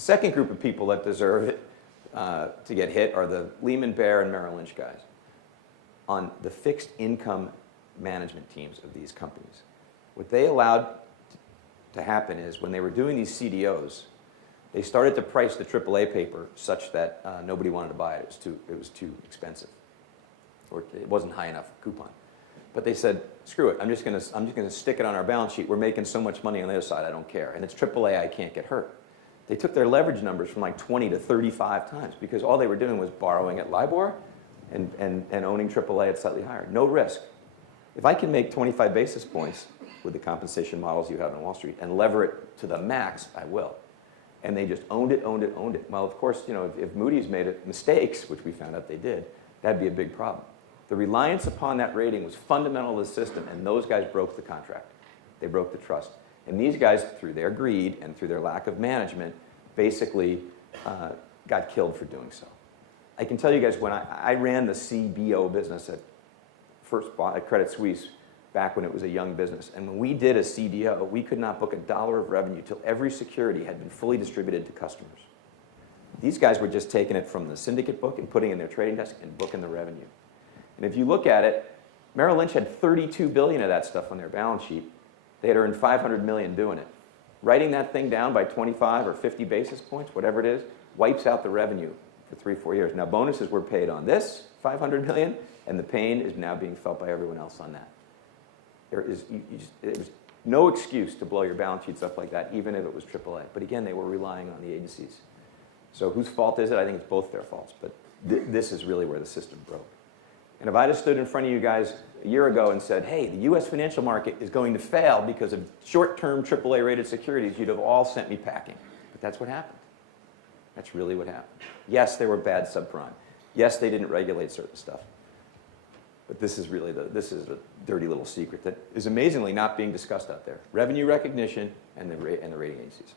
The second group of people that deserve it to get hit are the Lehman Bear and Merrill Lynch guys on the fixed income management teams of these companies. What they allowed to happen is when they were doing these CDOs, they started to price the AAA paper such that nobody wanted to buy it. It was too expensive, or it wasn't high enough coupon. But they said, screw it, I'm just going to stick it on our balance sheet. We're making so much money on the other side, I don't care. And it's AAA, I can't get hurt. They took their leverage numbers from like 20 to 35 times because all they were doing was borrowing at LIBOR and owning AAA at slightly higher. No risk. If I can make 25 basis points with the compensation models you have on Wall Street and lever it to the max, I will. And they just owned it, owned it, owned it. Well, of course, you know, if Moody's made mistakes, which we found out they did, that'd be a big problem. The reliance upon that rating was fundamental to the system, and those guys broke the contract. They broke the trust. And these guys, through their greed and through their lack of management, basically got killed for doing so. I can tell you guys, when I ran the CBO business at Credit Suisse back when it was a young business, and when we did a CDO, we could not book $1 of revenue till every security had been fully distributed to customers. These guys were just taking it from the syndicate book and putting it in their trading desk and booking the revenue. And if you look at it, Merrill Lynch had $32 billion of that stuff on their balance sheet. They had earned $500 million doing it. Writing that thing down by 25 or 50 basis points, whatever it is, wipes out the revenue for 3-4 years. Now, bonuses were paid on this $500 million, and the pain is now being felt by everyone else on that. There's no excuse to blow your balance sheets up like that, even if it was AAA. But again, they were relying on the agencies. So whose fault is it? I think it's both their faults. But this is really where the system broke. And if I'd have stood in front of you guys a year ago and said, hey, the US financial market is going to fail because of short-term AAA rated securities, you'd have all sent me packing. But that's what happened. That's really what happened. Yes, they were bad subprime. Yes, they didn't regulate certain stuff. But this is really this is a dirty little secret that is amazingly not being discussed out there. Revenue recognition and the rating agencies.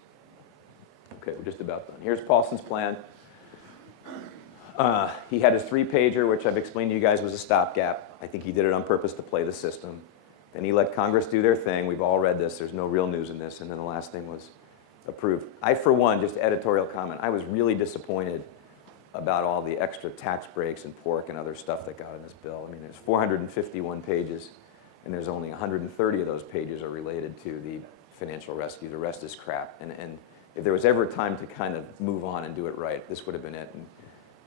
Okay, we're just about done. Here's Paulson's plan. He had his 3-pager, which I've explained to you guys was a stopgap. I think he did it on purpose to play the system. Then he let Congress do their thing. We've all read this. There's no real news in this. And then the last thing was approved. I, for one, just editorial comment, I was really disappointed about all the extra tax breaks and pork and other stuff that got in this bill. I mean, there's 451 pages, and there's only 130 of those pages are related to the financial rescue. The rest is crap. And if there was ever a time to kind of move on and do it right, this would have been it.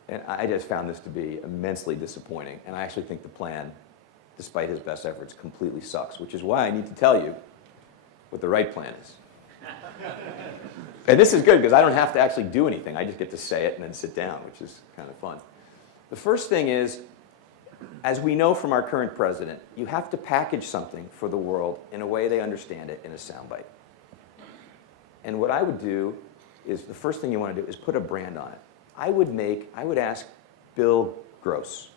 And I just found this to be immensely disappointing. And I actually think the plan, despite his best efforts, completely sucks, which is why I need to tell you what the right plan is. And this is good because I don't have to actually do anything. I just get to say it and then sit down, which is kind of fun. The first thing is, as we know from our current president, you have to package something for the world in a way they understand it in a soundbite. And what I would do is, the first thing you want to do is put a brand on it. I would ask Bill Gross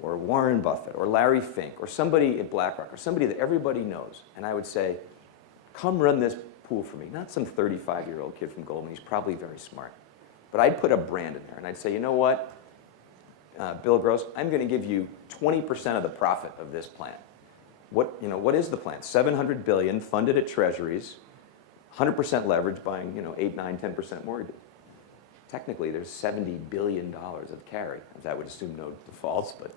or Warren Buffett or Larry Fink or somebody at BlackRock or somebody that everybody knows, and I would say, come run this pool for me. Not some 35-year-old kid from Goldman. He's probably very smart. But I'd put a brand in there, and I'd say, you know what, Bill Gross, I'm going to give you 20% of the profit of this plan. What is the plan? $700 billion funded at treasuries, 100% leverage, buying 8, 9, 10% mortgages. Technically, there's $70 billion of carry. I would assume no defaults, but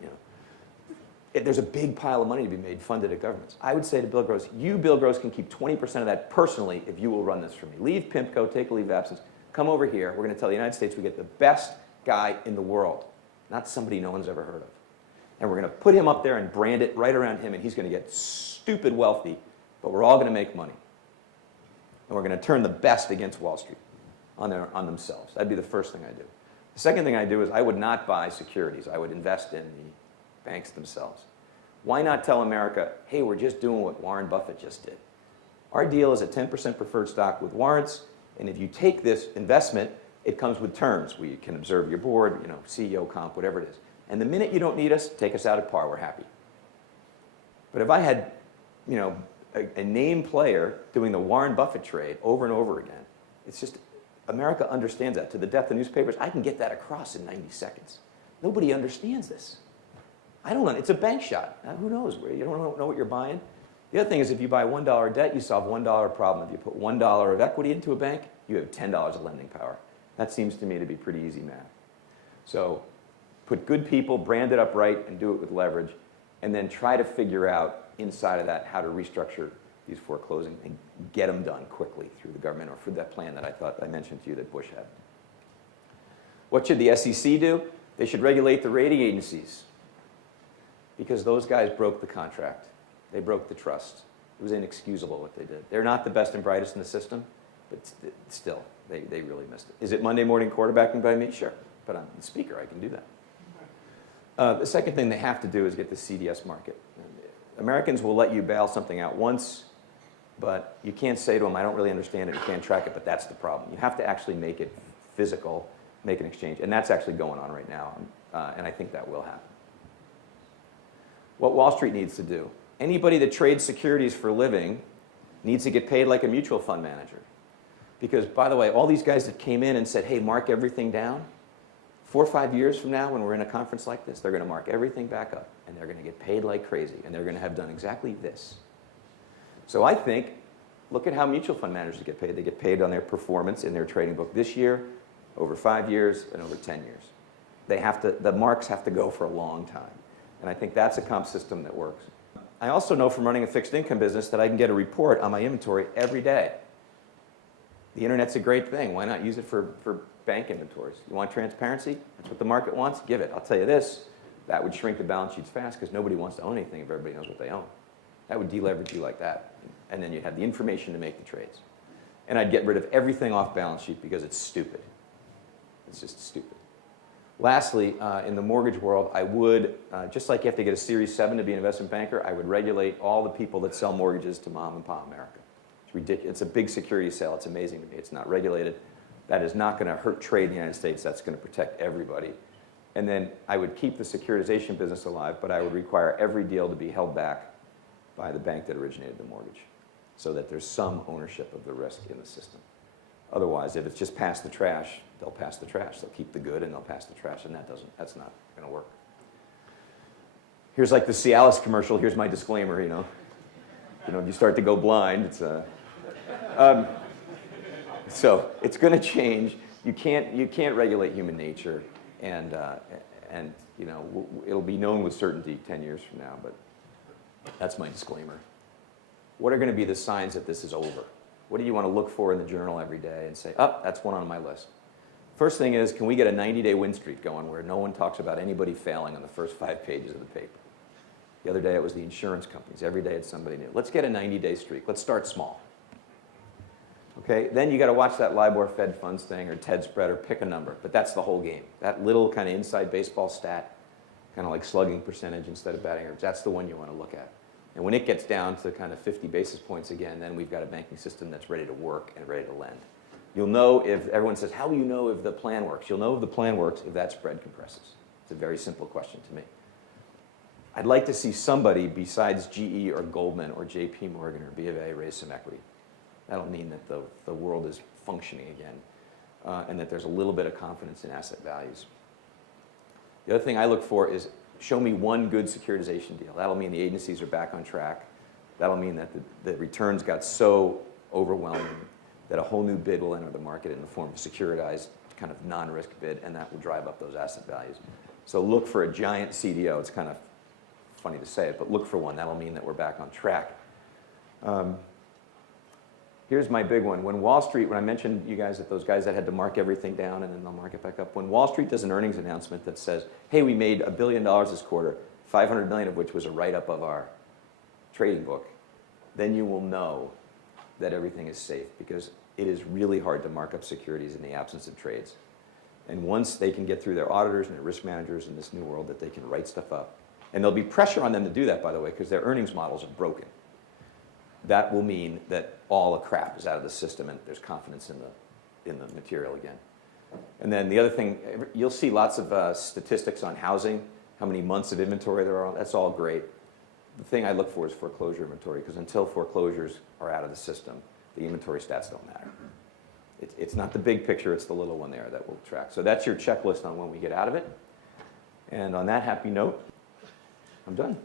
there's a big pile of money to be made funded at governments. I would say to Bill Gross, you, Bill Gross, can keep 20% of that personally if you will run this for me. Leave PIMCO, take a leave of absence, come over here. We're going to tell the United States we get the best guy in the world, not somebody no one's ever heard of. And we're going to put him up there and brand it right around him, and he's going to get stupid wealthy, but we're all going to make money. And we're going to turn the best against Wall Street on themselves. That'd be the first thing I do. The second thing I do is I would not buy securities. I would invest in the banks themselves. Why not tell America, hey, we're just doing what Warren Buffett just did. Our deal is a 10% preferred stock with warrants, and if you take this investment, it comes with terms. We can observe your board, CEO comp, whatever it is. And the minute you don't need us, take us out at par, we're happy. But if I had, a name player doing the Warren Buffett trade over and over again, it's just, America understands that. To the death of newspapers, I can get that across in 90 seconds. Nobody understands this. I don't know. It's a bank shot. Who knows? You don't know what you're buying. The other thing is, if you buy $1 debt, you solve $1 problem. If you put $1 of equity into a bank, you have $10 of lending power. That seems to me to be pretty easy math. So put good people, brand it up right, and do it with leverage, and then try to figure out inside of that how to restructure these foreclosing and get them done quickly through the government or through that plan that I thought I mentioned to you that Bush had. What should the SEC do? They should regulate the rating agencies because those guys broke the contract. They broke the trust. It was inexcusable what they did. They're not the best and brightest in the system, but still, they really missed it. Is it Monday morning quarterbacking by me? Sure, but I'm the speaker. I can do that. The second thing they have to do is get the CDS market. Americans will let you bail something out once, but you can't say to them, I don't really understand it, you can't track it, but that's the problem. You have to actually make it physical, make an exchange, and that's actually going on right now, and I think that will happen. What Wall Street needs to do, anybody that trades securities for a living needs to get paid like a mutual fund manager. Because, by the way, all these guys that came in and said, hey, mark everything down, 4 or 5 years from now when we're in a conference like this, they're going to mark everything back up, and they're going to get paid like crazy, and they're going to have done exactly this. So I think, look at how mutual fund managers get paid. They get paid on their performance in their trading book this year, over 5 years, and over 10 years. They have to, the marks have to go for a long time. And I think that's a comp system that works. I also know from running a fixed income business that I can get a report on my inventory every day. The internet's a great thing. Why not use it for bank inventories? You want transparency? That's what the market wants? Give it. I'll tell you this, that would shrink the balance sheets fast because nobody wants to own anything if everybody knows what they own. That would deleverage you like that. And then you'd have the information to make the trades. And I'd get rid of everything off balance sheet because it's stupid. It's just stupid. Lastly, in the mortgage world, I would, just like you have to get a Series 7 to be an investment banker, I would regulate all the people that sell mortgages to mom and pop America. It's ridiculous. It's a big security sale. It's amazing to me. It's not regulated. That is not going to hurt trade in the United States. That's going to protect everybody. And then I would keep the securitization business alive, but I would require every deal to be held back by the bank that originated the mortgage so that there's some ownership of the risk in the system. Otherwise, if it's just pass the trash, they'll pass the trash. They'll keep the good and they'll pass the trash, and that's not going to work. Here's like the Cialis commercial. Here's my disclaimer, you know. If you start to go blind, it's so it's going to change. You can't regulate human nature, and it'll be known with certainty 10 years from now, but that's my disclaimer. What are going to be the signs that this is over? What do you want to look for in the journal every day and say, oh, that's one on my list? First thing is, can we get a 90-day win streak going where no one talks about anybody failing on the first 5 pages of the paper? The other day it was the insurance companies. Every day it's somebody new. Let's get a 90-day streak. Let's start small. Okay, then you got to watch that LIBOR Fed funds thing or TED spread or pick a number, but that's the whole game. That little kind of inside baseball stat, kind of like slugging percentage instead of batting average, that's the one you want to look at. And when it gets down to kind of 50 basis points again, then we've got a banking system that's ready to work and ready to lend. You'll know if, everyone says, how will you know if the plan works? You'll know if the plan works if that spread compresses. It's a very simple question to me. I'd like to see somebody besides GE or Goldman or JP Morgan or B of A raise some equity. That'll mean that the world is functioning again and that there's a little bit of confidence in asset values. The other thing I look for is show me one good securitization deal. That'll mean the agencies are back on track. That'll mean that the returns got so overwhelming that a whole new bid will enter the market in the form of securitized kind of non-risk bid, and that will drive up those asset values. So look for a giant CDO. It's kind of funny to say it, but look for one. That'll mean that we're back on track. Here's my big one. When Wall Street, when I mentioned you guys that those guys that had to mark everything down and then they'll mark it back up, when Wall Street does an earnings announcement that says, hey, we made $1 billion this quarter, 500 million of which was a write-up of our trading book, then you will know that everything is safe because it is really hard to mark up securities in the absence of trades. And once they can get through their auditors and their risk managers in this new world that they can write stuff up, and there'll be pressure on them to do that, by the way, because their earnings models are broken. That will mean that all the crap is out of the system and there's confidence in the material again. And then the other thing, you'll see lots of statistics on housing, how many months of inventory there are. That's all great. The thing I look for is foreclosure inventory, because until foreclosures are out of the system, the inventory stats don't matter. It's not the big picture, it's the little one there that we'll track. So that's your checklist on when we get out of it. And on that happy note, I'm done.